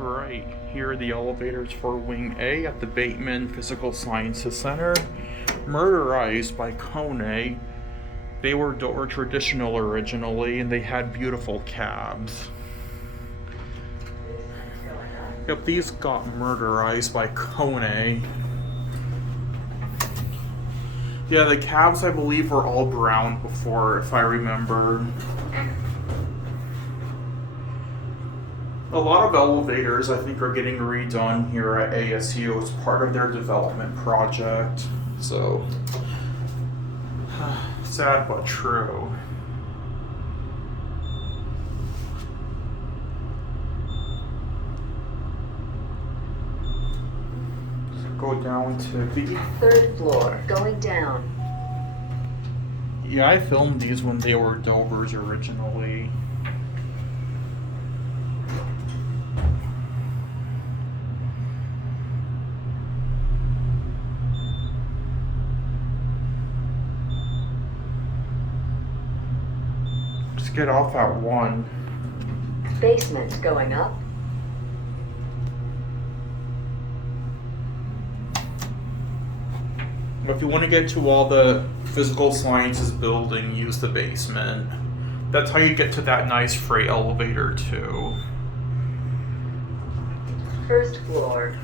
Alright, here are the elevators for Wing A at the Bateman Physical Sciences Center. Modernized by Kone. They were door traditional originally, and they had beautiful cabs. Yep, these got murderized by Kone. Yeah, the cabs I believe were all brown before, if I remember. A lot of elevators, I think, are getting redone here at ASU as part of their development project. So, sad but true. Go down to the third floor, going down. Yeah, I filmed these when they were Dovers originally. Just get off at 1. Basement going up. If you want to get to all the physical sciences building, use the basement. That's how you get to that nice freight elevator too. First floor.